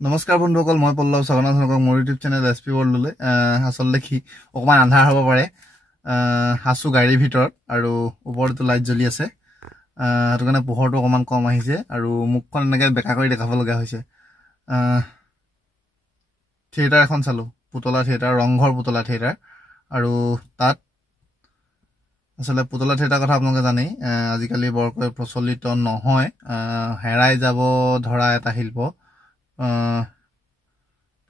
নমস্কাৰ বন্ধুসকল, মই পল্লৱ স্বাগতম মোৰ ইউটিউব চেনেল এছপি ৱৰ্ল্ডলৈ। আচলতে কি অকণমান আন্ধাৰ হ'ব পাৰে, আছোঁ গাড়ীৰ ভিতৰত আৰু ওপৰতো লাইট জ্বলি আছে, সেইটো কাৰণে পোহৰটো অকণমান কম আহিছে আৰু মুখখন এনেকৈ বেকা কৰি দেখাব লগা হৈছে। থিয়েটাৰ এখন চালোঁ, পুতলা থিয়েটাৰ, ৰংঘৰ পুতলা থিয়েটাৰ। আৰু তাত আচলতে পুতলা থিয়েটাৰ কথা আপোনালোকে জানেই, আজিকালি বৰকৈ প্ৰচলিত নহয়, হেৰাই যাব ধৰা এটা শিল্প,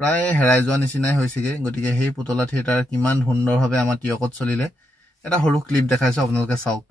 প্ৰায় হেৰাই যোৱা নিচিনাই হৈছেগৈ। গতিকে সেই পুতলা থিয়েটাৰ কিমান সুন্দৰভাৱে আমাৰ তিয়কত চলিলে এটা সৰু ক্লিপ দেখাইছোঁ, আপোনালোকে চাওক।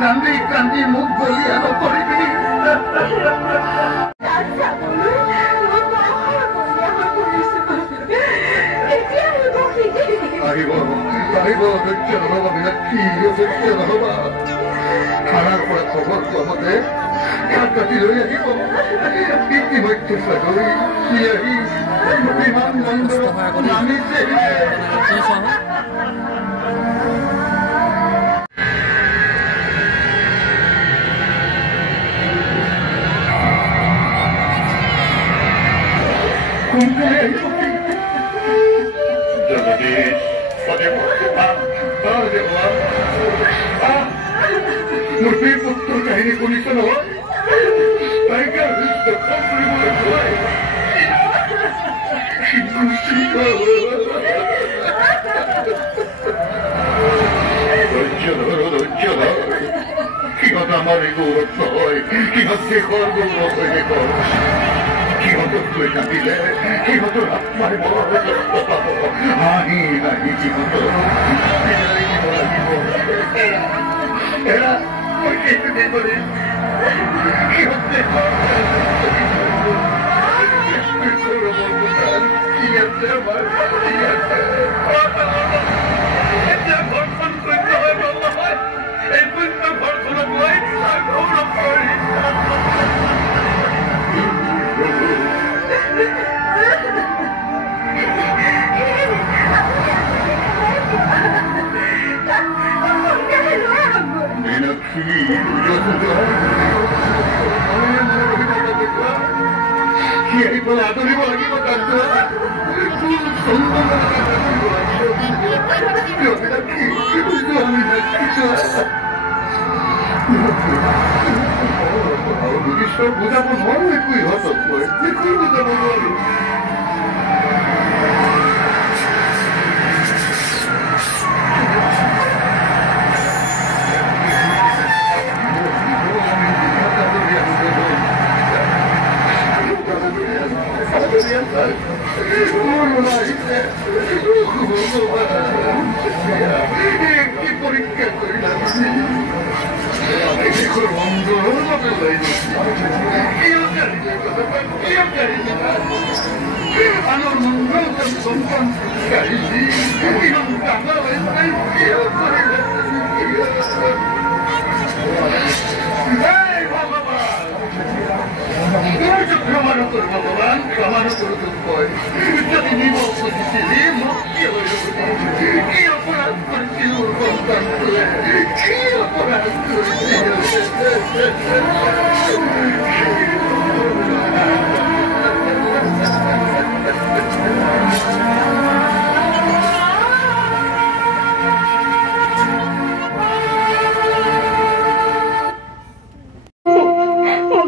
কান্দি কান্দি মুখ বলিয়া নকৰিবি। আহিব আহিব ধৈৰ্য নহবা মীনাক্ষী, ধৈৰ্য নহবা। থানাৰ পৰা খবৰ পোৱা মতে কাটি লৈ আহিব। ইতিমধ্যে চাগৈ সি আহি বিমান বন্দৰত নামিছে। মুৰ্তিৰ পুত্ৰৰ কাহিনী শুনিছ নহয়? সিহঁত আমাৰ এই গৌৰৱ নহয়, সিহঁত দেশৰ গৌৰৱ হৈ দেশৰ। সিহঁতক লৈ কান্দিলে সিহঁতৰ আত্মাই বৰ কষ্ট পাব। হাঁহি হাঁহি সিহঁতক মই সেইটোকে কৰিম। সিহঁত দেশৰ এতিয়া ঘৰখন সৈন্য হৈ গ'ল নহয়, এই সৈন্য ঘৰখনক লৈ গৌৰৱ কৰি আদৰিব লাগিব। বুজাব নোৱাৰো একো ইহঁতক, মই একো বুজাব নোৱাৰো। কি পৰীক্ষা কৰিলা আনৰ মংগল সন্তান কাঢ়িছি, ইমান ডাঙৰ ক্ষমানো কৰো ভগৱান, ক্ষমানো কৰো তোক কয়। যদি নিব খুজিছিলি মোক কি কি অপৰাধ কৰিছিল মোৰ সন্তানটোৱে, কি অপৰাধ কৰিছিল?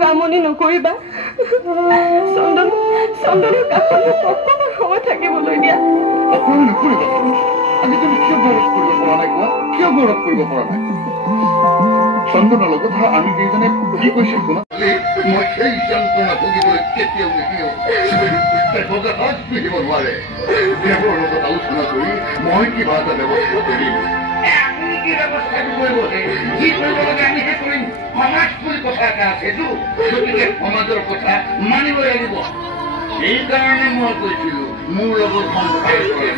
আমনি নকৰিবা, চন্দনৰ কাষত অকণমান সময় থাকিবলৈ দিয়া। অকণমান নকৰিবা? আজি তুমি কিয় গৌৰৱ কৰিব পৰা নাই কোৱা? কিয় গৌৰৱ কৰিব পৰা নাই? চন্দনৰ লগত আমি কেইজনে কি কৈছো শুনা মই সেই যন্ত্ৰণা ভুগিবলৈ কেতিয়াও নিদিওঁ বগা সাজ পিন্ধিব নোৱাৰে দেৱৰ লগত আলোচনা কৰি মই কিবা এটা ব্যৱস্থা কৰিম আপুনি কি ব্যৱস্থাটো কৰিব যি কৰিব লাগে আমি সেই কৰিম সমাজ বুলি কথা এটা আছেতো গতিকে সমাজৰ কথা মানিব লাগিব সেইকাৰণে মই কৈছিলো মোৰ লগত সংসাৰ কৰে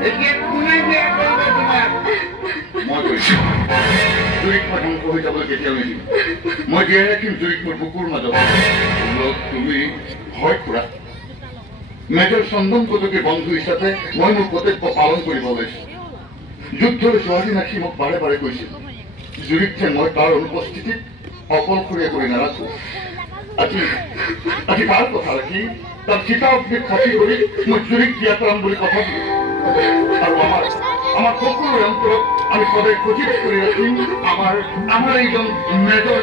এতিয়া কোনে বেয়া কৰিব তোমাক মই কৈছো জুৰিক মই ধ্বংস হৈ যাবলৈ কেতিয়াও নিদিম মই জীয়াই ৰাখিম জুৰিক মোৰ বুকুৰ মাজত তুমি হয় খুৰা মেজৰ চন্দন কটকীৰ বন্ধু হিচাপে মই মোৰ কৰ্তব্য পালন কৰিব লৈছো যুদ্ধৰ যোৱাৰ দিনা সি মোক বাৰে বাৰে কৈছিল জুৰিক যে মই তাৰ অনুপস্থিতিত অকলশৰীয়া কৰি নাৰাখো আজি তাৰ কথা ৰাখি তাৰ চিতা অগ্নিত খাতি কৰি মই জুৰিক দিয়া কৰাম বুলি কথা দিলো আৰু আমাৰ সকলোৰে অন্তৰত আমি সদায় সজীৱ কৰি ৰাখিম আমাৰ এইজন মেজৰ